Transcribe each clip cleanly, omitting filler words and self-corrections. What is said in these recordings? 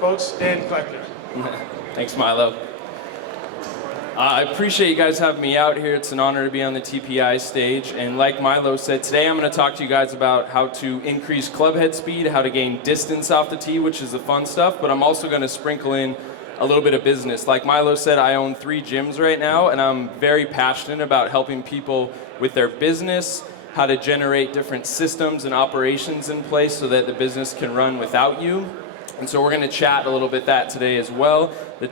Folks, Dan Kleckner. Thanks, Milo. I appreciate you guys having me out here. It's an honor to be on the TPI stage. And like Milo said, today I'm going to talk to you guys about how to increase club head speed, how to gain distance off the tee, which is the fun stuff, but I'm also going to sprinkle in a little bit of business. Like Milo said, I own 3 gyms right now, and I'm very passionate about helping people with their business, how to generate different systems and operations in place so that the business can run without you. And so we're going to chat a little bit that today as well. The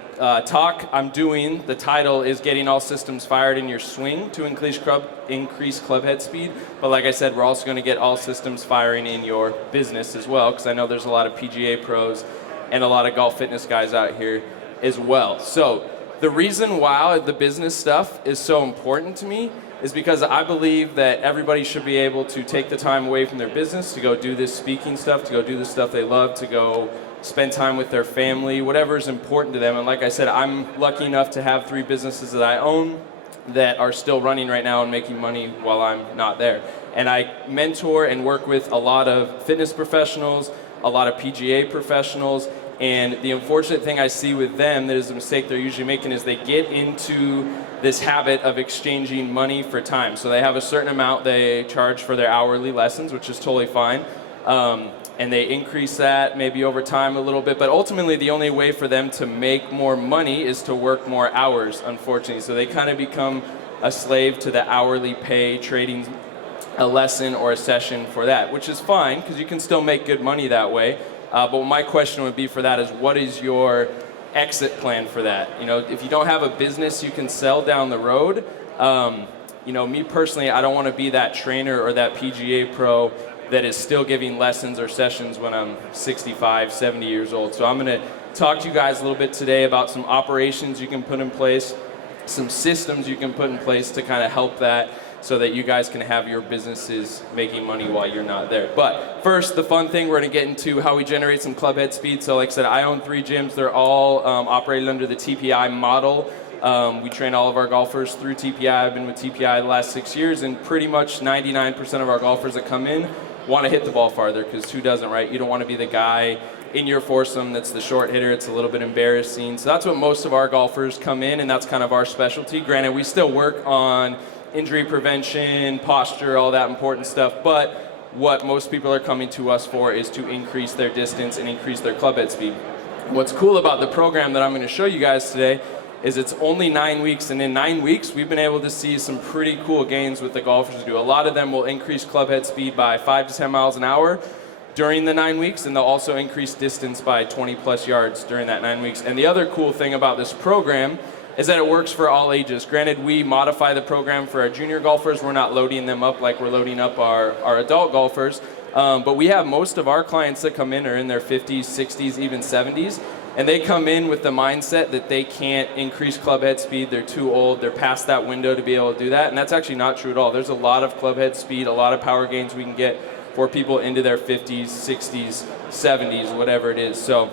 talk I'm doing, the title is Getting All Systems Fired in Your Swing to Increase club head speed. But like I said, we're also going to get all systems firing in your business as well, because I know there's a lot of PGA pros and a lot of golf fitness guys out here as well. So the reason why the business stuff is so important to me is because I believe that everybody should be able to take the time away from their business to go do this speaking stuff, to go do the stuff they love, to go spend time with their family, whatever is important to them. And like I said, I'm lucky enough to have 3 businesses that I own that are still running right now and making money while I'm not there. And I mentor and work with a lot of fitness professionals, a lot of PGA professionals, and the unfortunate thing I see with them, that is the mistake they're usually making, is they get into this habit of exchanging money for time. So they have a certain amount they charge for their hourly lessons, which is totally fine. And they increase that maybe over time a little bit, but ultimately the only way for them to make more money is to work more hours, unfortunately. So they kind of become a slave to the hourly pay, trading a lesson or a session for that, which is fine because you can still make good money that way. But my question would be for that is, what is your exit plan for that? You know, if you don't have a business you can sell down the road, you know, me personally, I don't want to be that trainer or that PGA pro that is still giving lessons or sessions when I'm 65, 70 years old. So I'm going to talk to you guys a little bit today about some operations you can put in place, some systems you can put in place to kind of help that, so that you guys can have your businesses making money while you're not there. But first, the fun thing, we're going to get into how we generate some club head speed. So like I said, I own 3 gyms. They're all operated under the TPI model. We train all of our golfers through TPI. I've been with TPI the last 6 years, and pretty much 99% of our golfers that come in want to hit the ball farther, because who doesn't, right? You don't want to be the guy in your foursome that's the short hitter. It's a little bit embarrassing. So that's what most of our golfers come in, and that's kind of our specialty. Granted, we still work on injury prevention, posture, all that important stuff, but what most people are coming to us for is to increase their distance and increase their club head speed. What's cool about the program that I'm going to show you guys today is it's only 9 weeks, and in 9 weeks we've been able to see some pretty cool gains with the golfers do. A lot of them will increase club head speed by 5 to 10 miles an hour during the 9 weeks, and they'll also increase distance by 20 plus yards during that 9 weeks. And the other cool thing about this program is that it works for all ages. Granted, we modify the program for our junior golfers. We're not loading them up like we're loading up our adult golfers. But we have most of our clients that come in are in their 50s, 60s, even 70s. And they come in with the mindset that they can't increase club head speed. They're too old. They're past that window to be able to do that. And that's actually not true at all. There's a lot of club head speed, a lot of power gains we can get for people into their 50s, 60s, 70s, whatever it is. So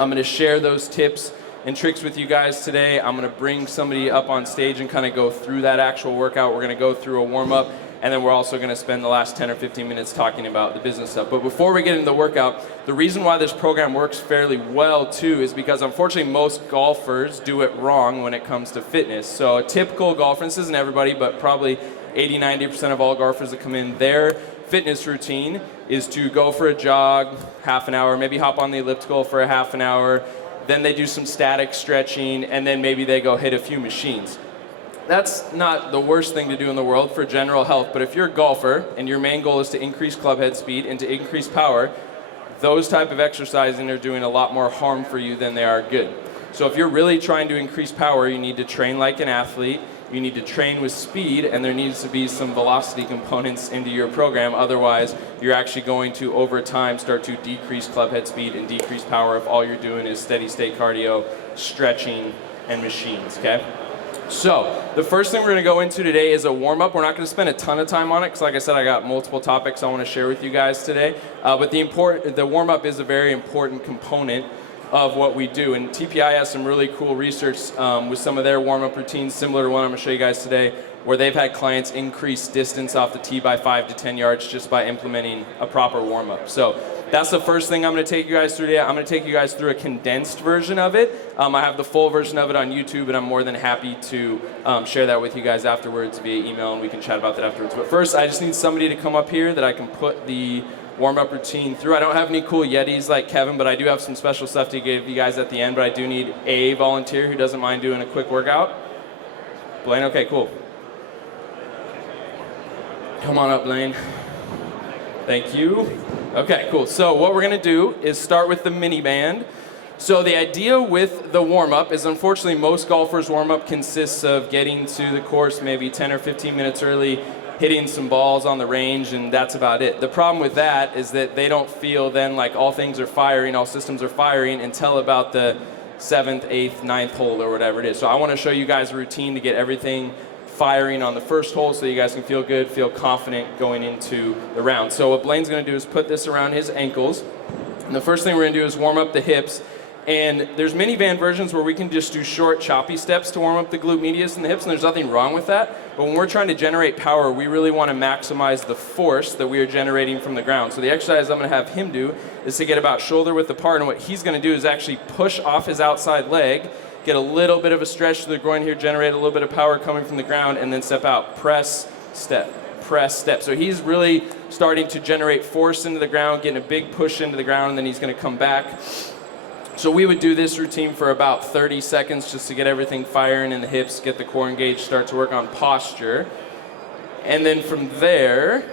I'm going to share those tips and tricks with you guys today. I'm going to bring somebody up on stage and kind of go through that actual workout. We're going to go through a warm-up, and then we're also going to spend the last 10 or 15 minutes talking about the business stuff. But before we get into the workout, the reason why this program works fairly well too is because unfortunately most golfers do it wrong when it comes to fitness. So a typical golfer, this isn't everybody, but probably 80-90% of all golfers that come in, their fitness routine is to go for a jog, half an hour, maybe hop on the elliptical for a half an hour, then they do some static stretching, and then maybe they go hit a few machines. That's not the worst thing to do in the world for general health, but if you're a golfer and your main goal is to increase club head speed and to increase power, those type of exercising are doing a lot more harm for you than they are good. So if you're really trying to increase power, you need to train like an athlete, you need to train with speed, and there needs to be some velocity components into your program. Otherwise, you're actually going to, over time, start to decrease club head speed and decrease power if all you're doing is steady state cardio, stretching, and machines, okay? So the first thing we're going to go into today is a warm-up. We're not going to spend a ton of time on it because, like I said, I got multiple topics I want to share with you guys today. But the warm-up is a very important component of what we do. And TPI has some really cool research with some of their warm-up routines, similar to one I'm going to show you guys today, where they've had clients increase distance off the tee by 5 to 10 yards just by implementing a proper warm-up. So that's the first thing I'm going to take you guys through today. I'm going to take you guys through a condensed version of it. I have the full version of it on YouTube, and I'm more than happy to share that with you guys afterwards via email, and we can chat about that afterwards. But first, I just need somebody to come up here that I can put the warm-up routine through. I don't have any cool Yetis like Kevin, but I do have some special stuff to give you guys at the end, but I do need a volunteer who doesn't mind doing a quick workout. Blaine, okay, cool. Come on up, Blaine. Thank you. Okay, cool. So what we're gonna do is start with the mini band. So the idea with the warm-up is, unfortunately, most golfers' warm-up consists of getting to the course maybe 10 or 15 minutes early, hitting some balls on the range, and that's about it. The problem with that is that they don't feel then like all things are firing, all systems are firing until about the 7th, 8th, 9th hole or whatever it is. So I want to show you guys a routine to get everything firing on the first hole so you guys can feel good, feel confident going into the round. So what Blaine's going to do is put this around his ankles. And the first thing we're going to do is warm up the hips. And there's minivan versions where we can just do short, choppy steps to warm up the glute medius and the hips, and there's nothing wrong with that. But when we're trying to generate power, we really want to maximize the force that we are generating from the ground. So the exercise I'm going to have him do is to get about shoulder width apart, and what he's going to do is actually push off his outside leg, get a little bit of a stretch to the groin here, generate a little bit of power coming from the ground, and then step out. Press, step, press, step. So he's really starting to generate force into the ground, getting a big push into the ground, and then he's going to come back. So we would do this routine for about 30 seconds just to get everything firing in the hips, get the core engaged, start to work on posture. And then from there,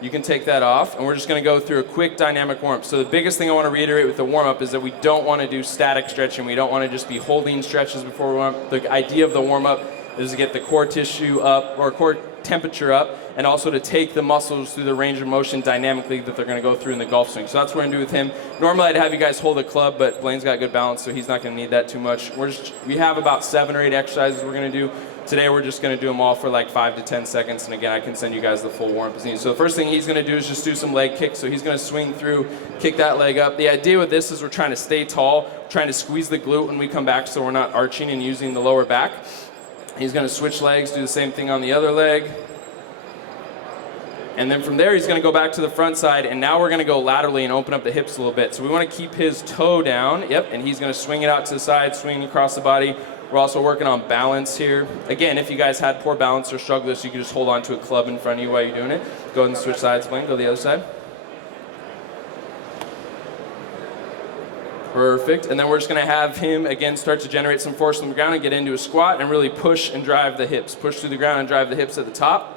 you can take that off, and we're just going to go through a quick dynamic warm-up. So the biggest thing I want to reiterate with the warm-up is that we don't want to do static stretching. We don't want to just be holding stretches before we warm up. The idea of the warm-up is to get the core tissue up, or core temperature up, and also to take the muscles through the range of motion dynamically that they're going to go through in the golf swing. So that's what we're going to do with him. Normally I'd have you guys hold a club, but Blaine's got good balance, so he's not going to need that too much. We have about 7 or 8 exercises we're going to do. Today we're just going to do them all for like 5 to 10 seconds, and again, I can send you guys the full warm-up as needed. So the first thing he's going to do is just do some leg kicks. So he's going to swing through, kick that leg up. The idea with this is we're trying to stay tall, trying to squeeze the glute when we come back so we're not arching and using the lower back. He's going to switch legs, do the same thing on the other leg. And then from there, he's going to go back to the front side, and now we're going to go laterally and open up the hips a little bit. So we want to keep his toe down, yep, and he's going to swing it out to the side, swing across the body. We're also working on balance here. Again, if you guys had poor balance or struggle with this, you can just hold on to a club in front of you while you're doing it. Go ahead and switch sides, Blaine, go to the other side. Perfect, and then we're just going to have him, again, start to generate some force on the ground and get into a squat and really push and drive the hips. Push through the ground and drive the hips at the top.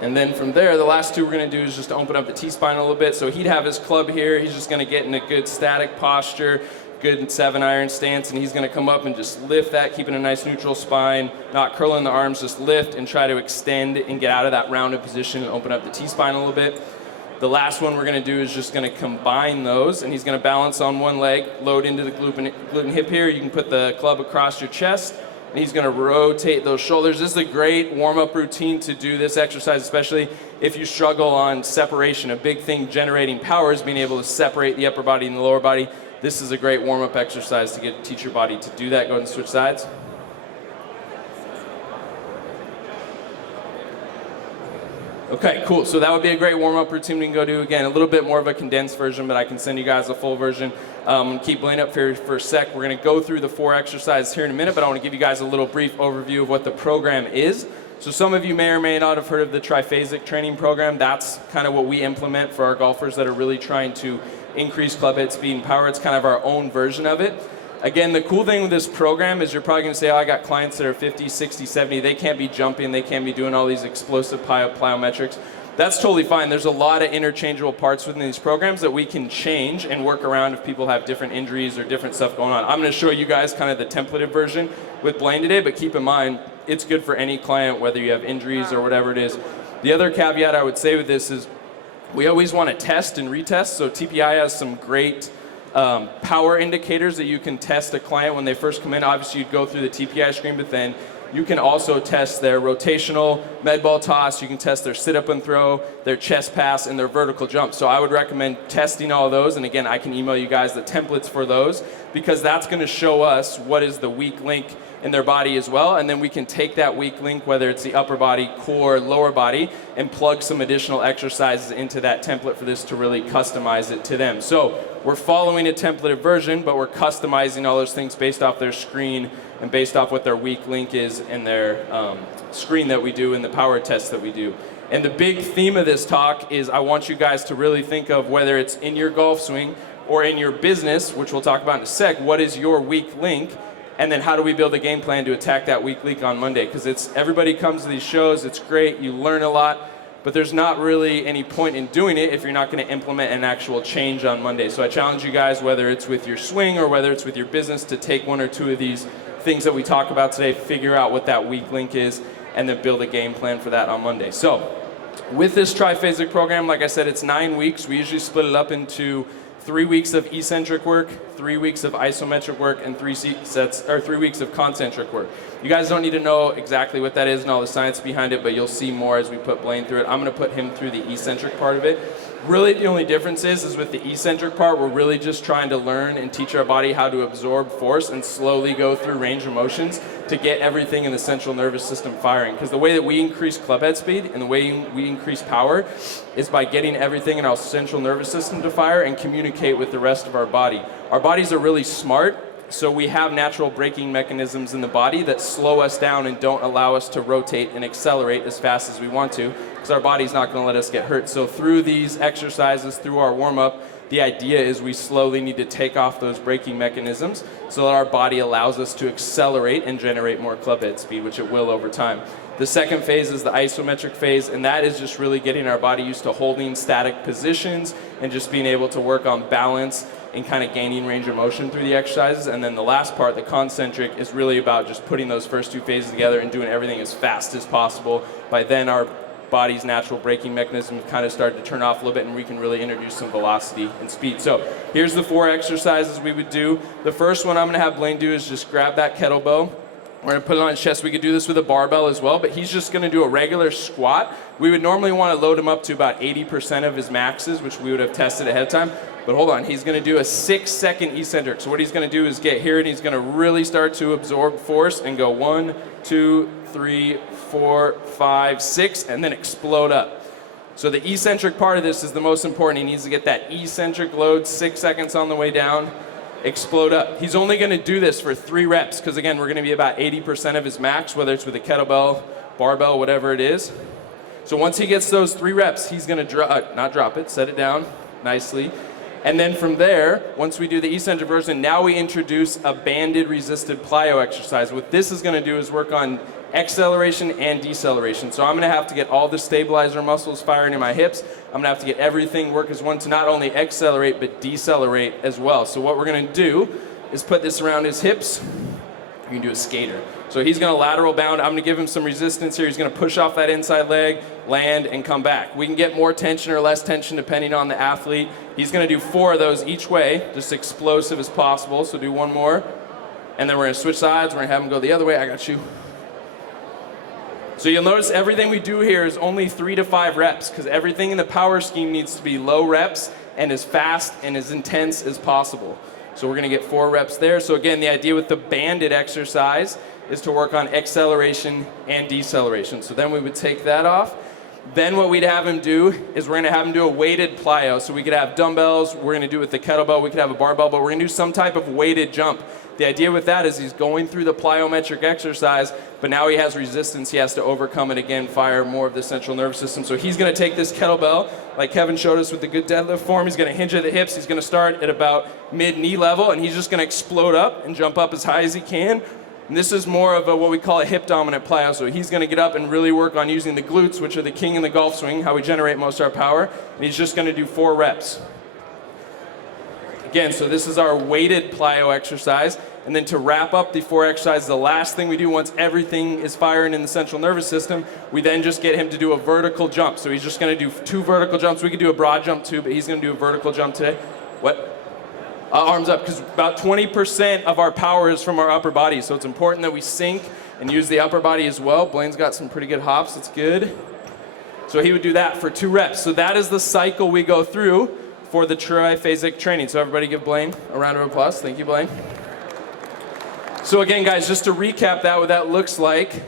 And then from there, the last two we're going to do is just open up the T-spine a little bit. So he'd have his club here. He's just going to get in a good static posture, good 7-iron stance, and he's going to come up and just lift that, keeping a nice neutral spine, not curling the arms, just lift and try to extend and get out of that rounded position and open up the T-spine a little bit. The last one we're going to do is just going to combine those, and he's going to balance on one leg, load into the glute and hip here. You can put the club across your chest, and he's going to rotate those shoulders. This is a great warm-up routine to do this exercise, especially if you struggle on separation. A big thing generating power is being able to separate the upper body and the lower body. This is a great warm-up exercise to teach your body to do that. Go ahead and switch sides. Okay, cool. So that would be a great warm-up routine we can go do. Again, a little bit more of a condensed version, but I can send you guys a full version. Keep Blaine up here for a sec. We're going to go through the 4 exercises here in a minute, but I want to give you guys a little brief overview of what the program is. So some of you may or may not have heard of the triphasic training program. That's kind of what we implement for our golfers that are really trying to increase club head speed and power. It's kind of our own version of it. Again, the cool thing with this program is you're probably going to say, oh, I got clients that are 50, 60, 70. They can't be jumping. They can't be doing all these explosive plyometrics. That's totally fine. There's a lot of interchangeable parts within these programs that we can change and work around if people have different injuries or different stuff going on. I'm going to show you guys kind of the templated version with Blaine today, but keep in mind, it's good for any client, whether you have injuries or whatever it is. The other caveat I would say with this is we always want to test and retest. So TPI has some great power indicators that you can test a client when they first come in. Obviously, you'd go through the TPI screen, but then you can also test their rotational med ball toss. You can test their sit-up and throw, their chest pass, and their vertical jump. So I would recommend testing all of those. And again, I can email you guys the templates for those because that's going to show us what is the weak link in their body as well, and then we can take that weak link, whether it's the upper body, core, lower body, and plug some additional exercises into that template for this to really customize it to them. So we're following a templated version, but we're customizing all those things based off their screen and based off what their weak link is in their screen that we do and the power test that we do. And the big theme of this talk is I want you guys to really think of whether it's in your golf swing or in your business, which we'll talk about in a sec, what is your weak link? And then how do we build a game plan to attack that weak link on Monday? Because everybody comes to these shows, it's great, you learn a lot, but there's not really any point in doing it if you're not going to implement an actual change on Monday. So I challenge you guys, whether it's with your swing or whether it's with your business, to take one or two of these things that we talk about today, figure out what that weak link is, and then build a game plan for that on Monday. So with this triphasic program, like I said, it's 9 weeks. We usually split it up into 3 weeks of eccentric work, 3 weeks of isometric work, and 3 weeks of concentric work. You guys don't need to know exactly what that is and all the science behind it, but you'll see more as we put Blaine through it. I'm going to put him through the eccentric part of it. Really, the only difference is with the eccentric part, we're really just trying to learn and teach our body how to absorb force and slowly go through range of motions to get everything in the central nervous system firing. Because the way that we increase club head speed and the way we increase power is by getting everything in our central nervous system to fire and communicate with the rest of our body. Our bodies are really smart, so we have natural braking mechanisms in the body that slow us down and don't allow us to rotate and accelerate as fast as we want to, because our body's not going to let us get hurt. So through these exercises, through our warm-up, the idea is we slowly need to take off those braking mechanisms so that our body allows us to accelerate and generate more club head speed, which it will over time. The second phase is the isometric phase, and that is just really getting our body used to holding static positions and just being able to work on balance and kind of gaining range of motion through the exercises. And then the last part, the concentric, is really about just putting those first two phases together and doing everything as fast as possible. By then our body's natural braking mechanism kind of started to turn off a little bit, and we can really introduce some velocity and speed. So here's the 4 exercises we would do. The first one I'm going to have Blaine do is just grab that kettlebell. We're going to put it on his chest. We could do this with a barbell as well, but he's just going to do a regular squat. We would normally want to load him up to about 80% of his maxes, which we would have tested ahead of time. But hold on, he's going to do a 6-second eccentric. So what he's going to do is get here, and he's going to really start to absorb force and go 1, 2, 3, 4, 5, 6, and then explode up. So the eccentric part of this is the most important. He needs to get that eccentric load, 6 seconds on the way down, explode up. He's only going to do this for 3 reps because, again, we're going to be about 80% of his max, whether it's with a kettlebell, barbell, whatever it is. So once he gets those 3 reps, he's going to set it down nicely. And then from there, once we do the eccentric version, now we introduce a banded resisted plyo exercise. What this is going to do is work on acceleration and deceleration. So I'm going to have to get all the stabilizer muscles firing in my hips. I'm going to have to get everything work as one to not only accelerate but decelerate as well. So what we're going to do is put this around his hips. You can do a skater. So he's going to lateral bound. I'm going to give him some resistance here. He's going to push off that inside leg, land, and come back. We can get more tension or less tension depending on the athlete. He's going to do 4 of those each way, just explosive as possible. So do 1 more. And then we're going to switch sides. We're going to have him go the other way. I got you. So you'll notice everything we do here is only 3 to 5 reps because everything in the power scheme needs to be low reps and as fast and as intense as possible. So we're going to get 4 reps there. So again, the idea with the banded exercise is to work on acceleration and deceleration. So then we would take that off. Then what we'd have him do is we're going to have him do a weighted plyo. So we could have dumbbells, we're going to do it with the kettlebell, we could have a barbell, but we're going to do some type of weighted jump. The idea with that is he's going through the plyometric exercise, but now he has resistance. He has to overcome it again, fire more of the central nervous system. So he's going to take this kettlebell, like Kevin showed us with the good deadlift form. He's going to hinge at the hips. He's going to start at about mid-knee level, and he's just going to explode up and jump up as high as he can. And this is more of what we call a hip-dominant plyo. So he's going to get up and really work on using the glutes, which are the king in the golf swing, how we generate most of our power. And he's just going to do 4 reps. Again, so this is our weighted plyo exercise. And then to wrap up the 4 exercises, the last thing we do once everything is firing in the central nervous system, we then just get him to do a vertical jump. So he's just going to do 2 vertical jumps. We could do a broad jump too, but he's going to do a vertical jump today. What? Arms up, because about 20% of our power is from our upper body. So it's important that we sink and use the upper body as well. Blaine's got some pretty good hops. That's good. So he would do that for 2 reps. So that is the cycle we go through for the triphasic training. So everybody give Blaine a round of applause. Thank you, Blaine. So again, guys, just to recap that, what that looks like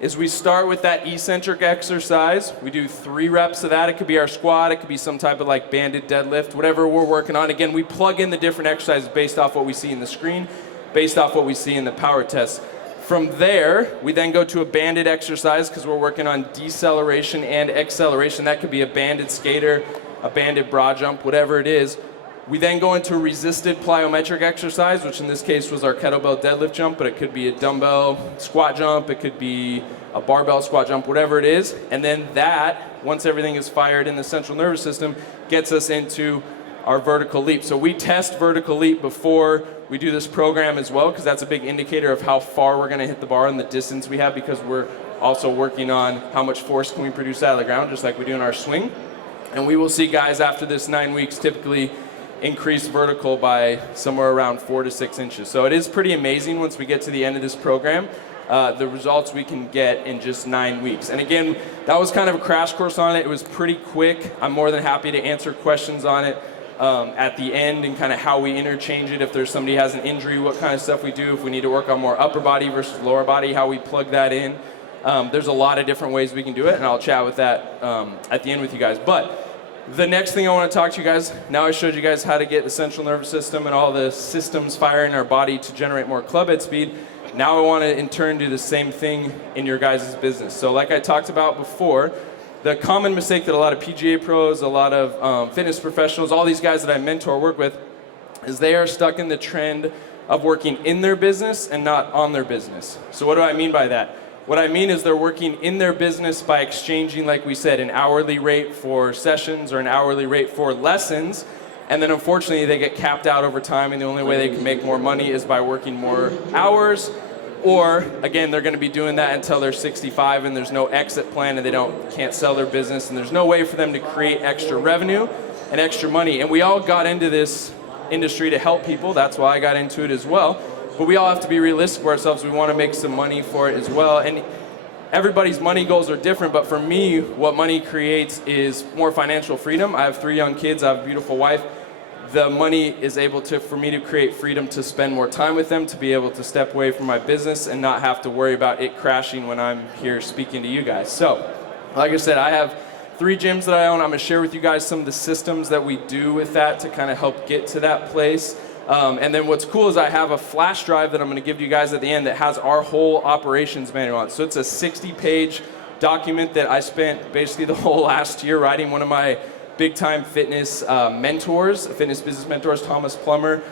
is we start with that eccentric exercise. We do 3 reps of that. It could be our squat, it could be some type of like banded deadlift, whatever we're working on. Again, we plug in the different exercises based off what we see in the screen, based off what we see in the power test. From there, we then go to a banded exercise because we're working on deceleration and acceleration. That could be a banded skater, a banded broad jump, whatever it is. We then go into a resisted plyometric exercise, which in this case was our kettlebell deadlift jump, but it could be a dumbbell squat jump, it could be a barbell squat jump, whatever it is. And then that, once everything is fired in the central nervous system, gets us into our vertical leap. So we test vertical leap before we do this program as well, because that's a big indicator of how far we're gonna hit the bar and the distance we have, because we're also working on how much force can we produce out of the ground, just like we do in our swing. And we will see guys after this 9 weeks typically increase vertical by somewhere around 4 to 6 inches. So it is pretty amazing once we get to the end of this program, the results we can get in just 9 weeks. And again, that was kind of a crash course on it. It was pretty quick. I'm more than happy to answer questions on it at the end and kind of how we interchange it. If there's somebody has an injury, what kind of stuff we do. If we need to work on more upper body versus lower body, how we plug that in. There's a lot of different ways we can do it, and I'll chat with that at the end with you guys. But the next thing I want to talk to you guys, now I showed you guys how to get the central nervous system and all the systems firing in our body to generate more club head speed. Now I want to in turn do the same thing in your guys' business. So like I talked about before, the common mistake that a lot of PGA pros, a lot of fitness professionals, all these guys that I mentor work with, is they are stuck in the trend of working in their business and not on their business. So what do I mean by that? What I mean is they're working in their business by exchanging, like we said, an hourly rate for sessions or an hourly rate for lessons, and then unfortunately they get capped out over time, and the only way they can make more money is by working more hours, or again, they're going to be doing that until they're 65 and there's no exit plan and they can't sell their business, and there's no way for them to create extra revenue and extra money. And we all got into this industry to help people. That's why I got into it as well. But we all have to be realistic with ourselves. We want to make some money for it as well. And everybody's money goals are different, but for me, what money creates is more financial freedom. I have 3 young kids, I have a beautiful wife. The money is able to, for me to create freedom to spend more time with them, to be able to step away from my business and not have to worry about it crashing when I'm here speaking to you guys. So, like I said, I have 3 gyms that I own. I'm gonna share with you guys some of the systems that we do with that to kind of help get to that place. And then what's cool is I have a flash drive that I'm going to give you guys at the end that has our whole operations manual on it. So it's a 60-page document that I spent basically the whole last year writing. One of my big-time fitness mentors, fitness business mentors, Thomas Plummer,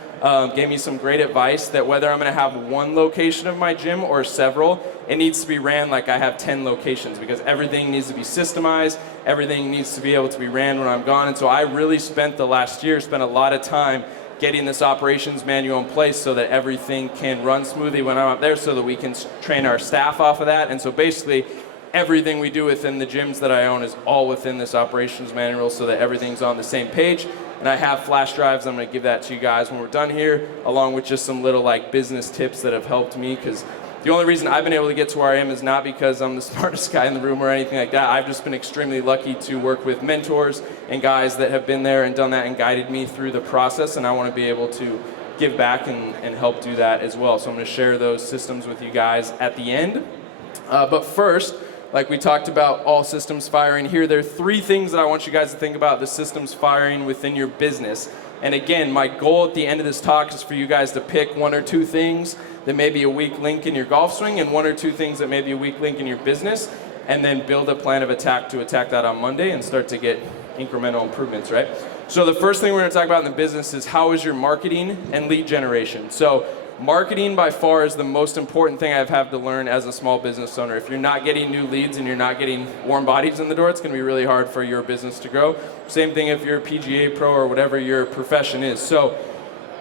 gave me some great advice that whether I'm going to have 1 location of my gym or several, it needs to be ran like I have 10 locations, because everything needs to be systemized, everything needs to be able to be ran when I'm gone. And so I really spent the last year, a lot of time getting this operations manual in place so that everything can run smoothly when I'm up there, so that we can train our staff off of that. And so basically everything we do within the gyms that I own is all within this operations manual, so that everything's on the same page. And I have flash drives. I'm going to give that to you guys when we're done here, along with just some little like business tips that have helped me, because the only reason I've been able to get to where I am is not because I'm the smartest guy in the room or anything like that. I've just been extremely lucky to work with mentors and guys that have been there and done that and guided me through the process, and I want to be able to give back and help do that as well. So I'm going to share those systems with you guys at the end. But first, like we talked about all systems firing here, there are 3 things that I want you guys to think about the systems firing within your business. And again, my goal at the end of this talk is for you guys to pick 1 or 2 things that may be a weak link in your golf swing, and 1 or 2 things that may be a weak link in your business, and then build a plan of attack to attack that on Monday and start to get incremental improvements, right? So the first thing we're gonna talk about in the business is how is your marketing and lead generation. So marketing by far is the most important thing I've had to learn as a small business owner. If you're not getting new leads and you're not getting warm bodies in the door, it's gonna be really hard for your business to grow. Same thing if you're a PGA pro or whatever your profession is. So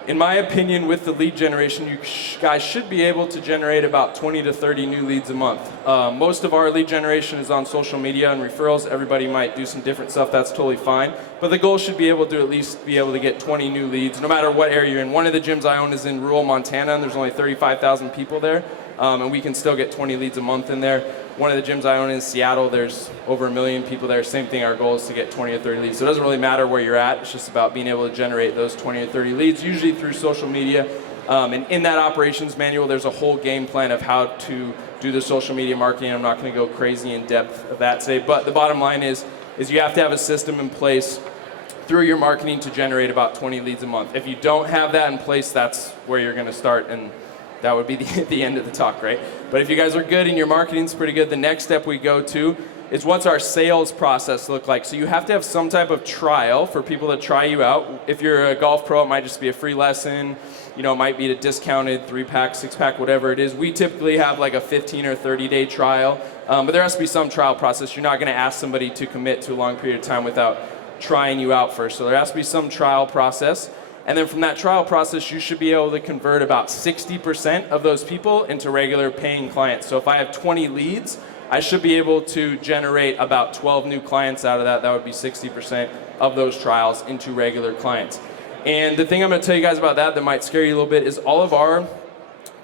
in my opinion, with the lead generation, you guys should be able to generate about 20 to 30 new leads a month. Most of our lead generation is on social media and referrals. Everybody might do some different stuff, that's totally fine. But the goal should be able to at least be able to get 20 new leads, no matter what area you're in. One of the gyms I own is in rural Montana, and there's only 35,000 people there. And we can still get 20 leads a month in there. One of the gyms I own in Seattle, there's over 1 million people there. Same thing, our goal is to get 20 or 30 leads. So it doesn't really matter where you're at. It's just about being able to generate those 20 or 30 leads, usually through social media And in that operations manual, there's a whole game plan of how to do the social media marketing. I'm not going to go crazy in depth of that today, but the bottom line is you have to have a system in place through your marketing to generate about 20 leads a month. If you don't have that in place, that's where you're going to start, and that would be the end of the talk, right? But if you guys are good and your marketing's pretty good, the next step we go to is what's our sales process look like. So you have to have some type of trial for people to try you out. If you're a golf pro, it might just be a free lesson. It might be a discounted 3-pack, 6-pack, whatever it is. We typically have like a 15 or 30-day trial, but there has to be some trial process. You're not going to ask somebody to commit to a long period of time without trying you out first. So there has to be some trial process. And then from that trial process, you should be able to convert about 60% of those people into regular paying clients. So if I have 20 leads, I should be able to generate about 12 new clients out of that. That would be 60% of those trials into regular clients. And the thing I'm going to tell you guys about that might scare you a little bit is all of our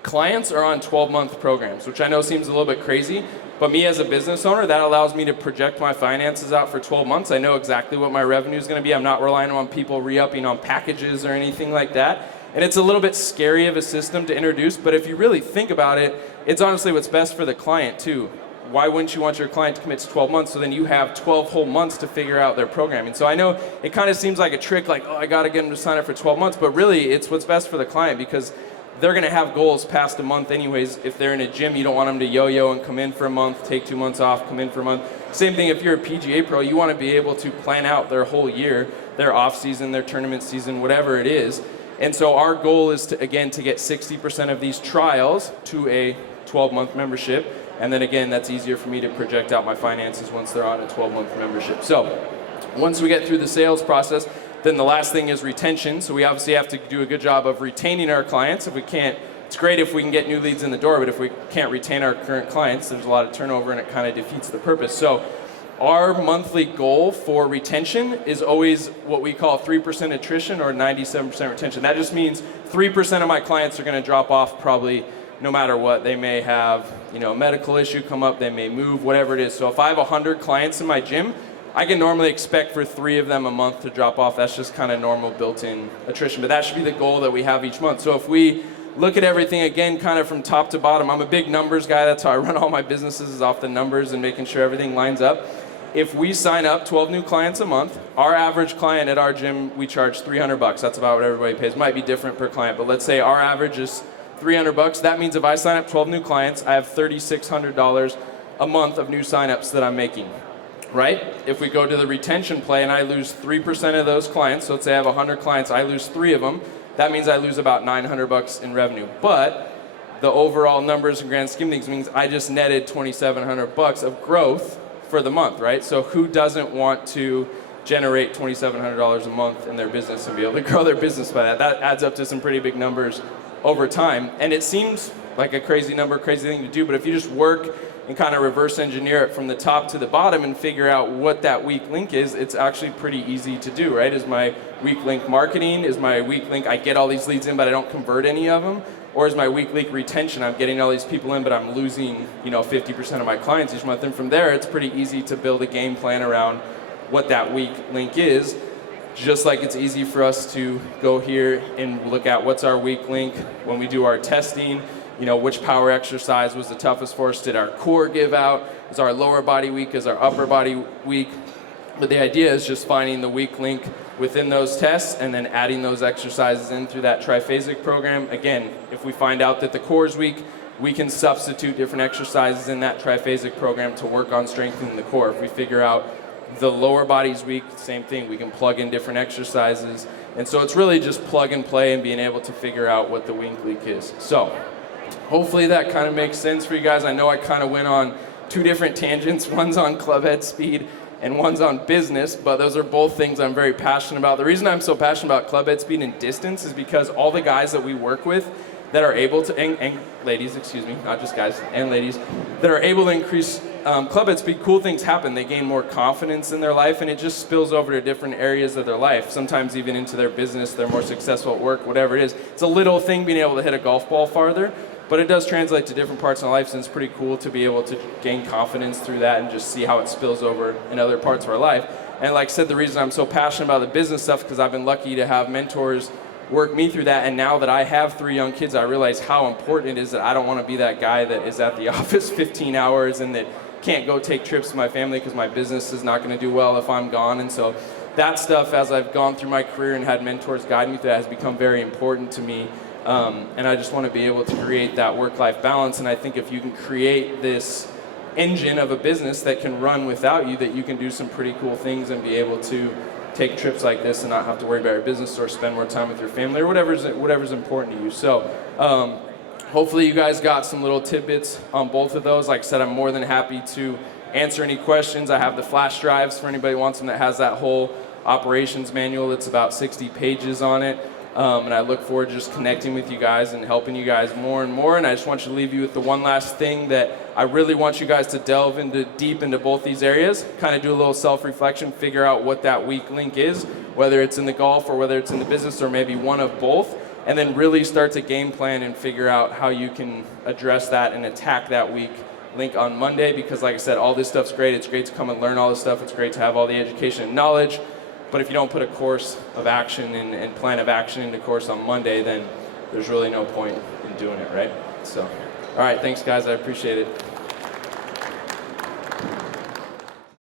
clients are on 12-month programs, which I know seems a little bit crazy, but me as a business owner, that allows me to project my finances out for 12 months. I know exactly what my revenue is going to be. I'm not relying on people re-upping on packages or anything like that. And it's a little bit scary of a system to introduce, but if you really think about it, it's honestly what's best for the client too. Why wouldn't you want your client to commit to 12 months so then you have 12 whole months to figure out their programming? So I know it kind of seems like a trick, like, oh, I got to get them to sign up for 12 months, but really it's what's best for the client because they're going to have goals past a month anyways. If they're in a gym, you don't want them to yo-yo and come in for a month, take 2 months off, come in for a month. Same thing if you're a PGA pro, you want to be able to plan out their whole year, their off season, their tournament season, whatever it is. And so our goal is to, again, to get 60% of these trials to a 12-month membership. And then again, that's easier for me to project out my finances once they're on a 12-month membership. So once we get through the sales process, then the last thing is retention. So we obviously have to do a good job of retaining our clients. If we can't, it's great if we can get new leads in the door, but if we can't retain our current clients, there's a lot of turnover and it kind of defeats the purpose. So our monthly goal for retention is always what we call 3% attrition or 97% retention. That just means 3% of my clients are going to drop off probably no matter what. They may have, a medical issue come up, they may move, whatever it is. So if I have 100 clients in my gym, I can normally expect for 3 of them a month to drop off. That's just kind of normal built-in attrition, but that should be the goal that we have each month. So if we look at everything again, kind of from top to bottom, I'm a big numbers guy. That's how I run all my businesses, is off the numbers and making sure everything lines up. If we sign up 12 new clients a month, our average client at our gym, we charge $300. That's about what everybody pays. Might be different per client, but let's say our average is $300. That means if I sign up 12 new clients, I have $3,600 a month of new signups that I'm making, right? If we go to the retention play and I lose 3% of those clients, so let's say I have 100 clients, I lose 3 of them, that means I lose about $900 in revenue. But the overall numbers and grand scheme of things means I just netted $2,700 of growth for the month, right? So who doesn't want to generate $2,700 a month in their business and be able to grow their business by that? That adds up to some pretty big numbers over time. And it seems like a crazy number, crazy thing to do, but if you just work and kind of reverse engineer it from the top to the bottom and figure out what that weak link is, it's actually pretty easy to do, right? Is my weak link marketing? Is my weak link I get all these leads in but I don't convert any of them? Or is my weak link retention? I'm getting all these people in but I'm losing 50% of my clients each month. And from there, it's pretty easy to build a game plan around what that weak link is. Just like it's easy for us to go here and look at what's our weak link when we do our testing, which power exercise was the toughest for us, did our core give out, is our lower body weak, is our upper body weak? But the idea is just finding the weak link within those tests and then adding those exercises in through that triphasic program. Again, if we find out that the core is weak, we can substitute different exercises in that triphasic program to work on strengthening the core. If we figure out the lower body's weak, same thing. We can plug in different exercises. And so it's really just plug and play and being able to figure out what the weak link is. So hopefully that kind of makes sense for you guys. I know I kind of went on 2 different tangents. One's on club head speed and one's on business, but those are both things I'm very passionate about. The reason I'm so passionate about club head speed and distance is because all the guys that we work with that are able to, and ladies, excuse me, not just guys, and ladies, that are able to increase club head speed, cool things happen. They gain more confidence in their life, and it just spills over to different areas of their life, sometimes even into their business. They're more successful at work, whatever it is. It's a little thing being able to hit a golf ball farther, but it does translate to different parts of our life, and it's pretty cool to be able to gain confidence through that and just see how it spills over in other parts of our life. And like I said, the reason I'm so passionate about the business stuff is because I've been lucky to have mentors work me through that. And now that I have 3 young kids, I realize how important it is that I don't want to be that guy that is at the office 15 hours and that can't go take trips with my family because my business is not going to do well if I'm gone. And so that stuff, as I've gone through my career and had mentors guide me through that, has become very important to me. And I just want to be able to create that work-life balance. And I think if you can create this engine of a business that can run without you, that you can do some pretty cool things and be able to take trips like this and not have to worry about your business or spend more time with your family or whatever's important to you. So hopefully you guys got some little tidbits on both of those. Like I said, I'm more than happy to answer any questions. I have the flash drives for anybody who wants them that has that whole operations manual. It's about 60 pages on it. And I look forward to just connecting with you guys and helping you guys more and more. And I just want you to leave you with the one last thing that I really want you guys to delve deep into both these areas, kind of do a little self-reflection, figure out what that weak link is, whether it's in the golf or whether it's in the business or maybe one of both, and then really start to game plan and figure out how you can address that and attack that weak link on Monday. Because like I said, all this stuff's great. It's great to come and learn all this stuff. It's great to have all the education and knowledge. But if you don't put a course of action and plan of action into course on Monday, then there's really no point in doing it, right? So, all right, thanks guys, I appreciate it.